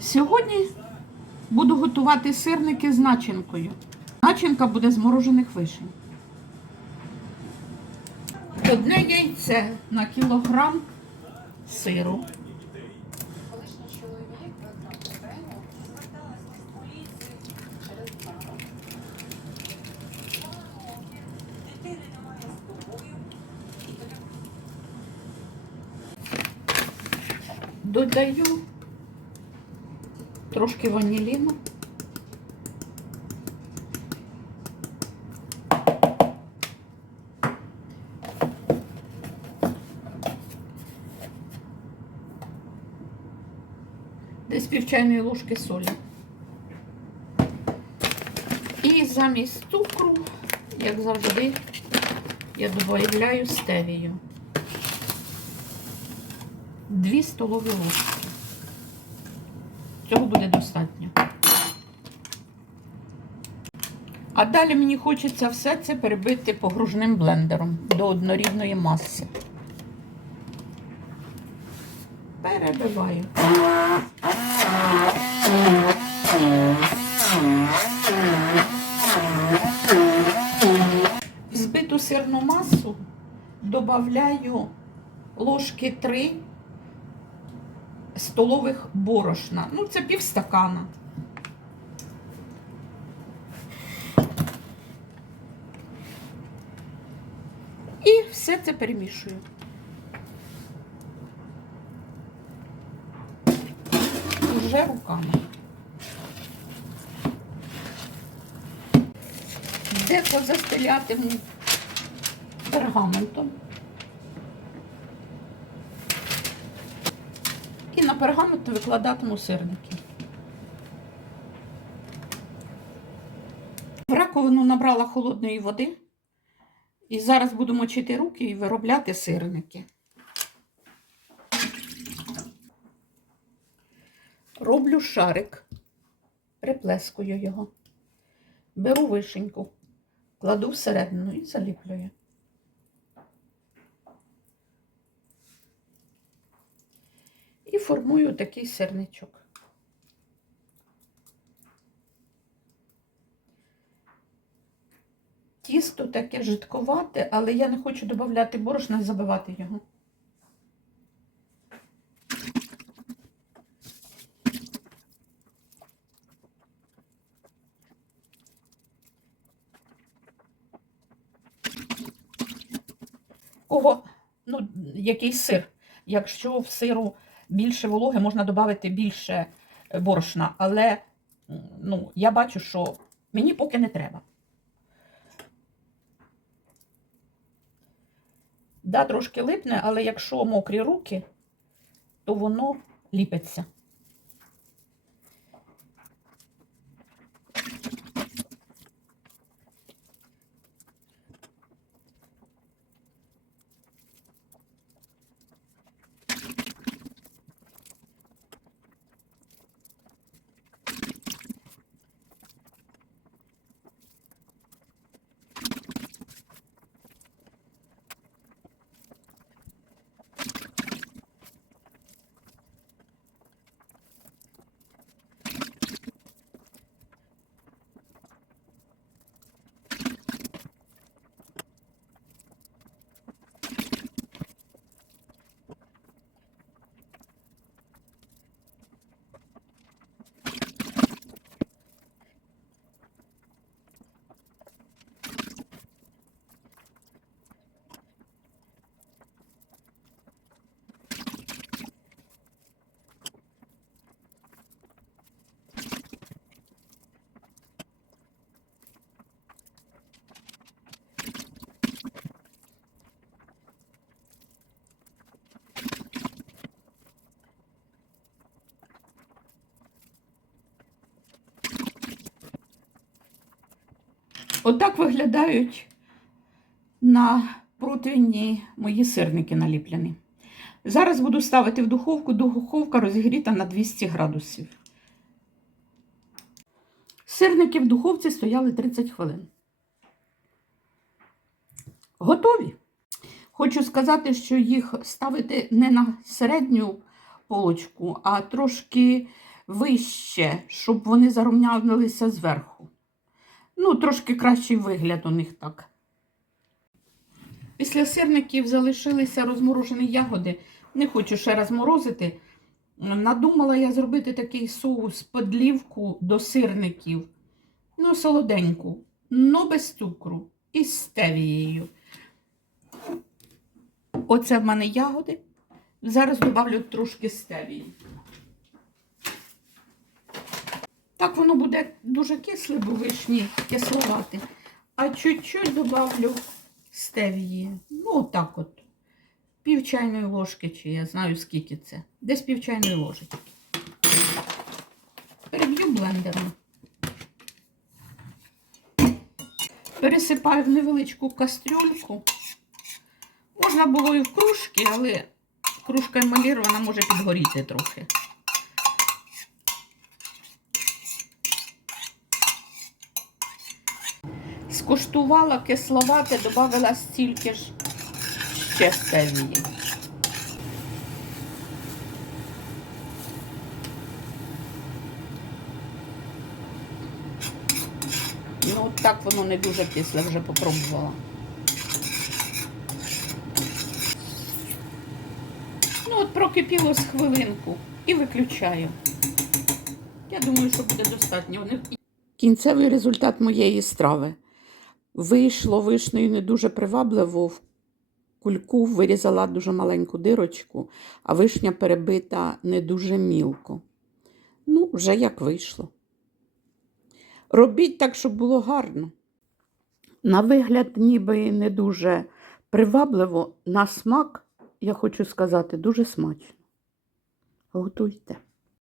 Сьогодні буду готувати сирники з начинкою. Начинка буде з морожених вишень. Одне яйце на кілограм сиру. Колишній трошки ваніліну. Десь пів чайної ложки солі. І замість цукру, як завжди, я додаю стевію. 2 столові ложки. Цього буде достатньо. А далі мені хочеться все це перебити погружним блендером до однорідної маси. Перебиваю. В збиту сирну масу додаю ложки 3 столових борошна. Ну, це пів стакана. І все це перемішую. Вже руками. Деко застелятиму пергаментом. І на викладатиму сирники. В раковину набрала холодної води. І зараз буду мочити руки і виробляти сирники. Роблю шарик, приплескую його. Беру вишеньку, кладу всередину і заліплюю. І формую такий сирничок. Тісто таке жидковате, але я не хочу додати борошна і забивати його. Кого, ну, який сир. Якщо в сиру більше вологи, можна додати більше е, борошна, але ну, я бачу, що мені поки не треба. Да, трошки липне, але якщо мокрі руки, то воно ліпиться. Отак виглядають на противні мої сирники наліплені. Зараз буду ставити в духовку, духовка розігріта на 200 градусів. Сирники в духовці стояли 30 хвилин. Готові. Хочу сказати, що їх ставити не на середню полочку, а трошки вище, щоб вони зарумнялися зверху. Ну, трошки кращий вигляд у них так. Після сирників залишилися розморожені ягоди. Не хочу ще раз морозити. Надумала я зробити такий соус подлівку до сирників. Ну, солоденьку, но без цукру і з стевією. Оце в мене ягоди. Зараз добавлю трошки стевії. Так воно буде дуже кисле, бо вишні кисловати. А чуть-чуть добавлю стевії. Ну, отак от. Пів чайної ложки, чи я знаю скільки це. Десь пів чайної ложечки. Переб'ю блендером. Пересипаю в невеличку кастрюльку. Можна було і в кружки, але кружка емалірована може підгоріти трохи. Скуштувала кисловате, додала стільки ж ще стевії. Ну, так воно не дуже кисле, вже попробувала. Ну, от прокипіло з хвилинку і виключаю. Я думаю, що буде достатньо. Кінцевий результат моєї страви. Вийшло вишнею не дуже привабливо. В кульку вирізала дуже маленьку дирочку, а вишня перебита не дуже мілко. Ну, вже як вийшло. Робіть так, щоб було гарно. На вигляд, ніби не дуже привабливо, на смак, я хочу сказати, дуже смачно. Готуйте.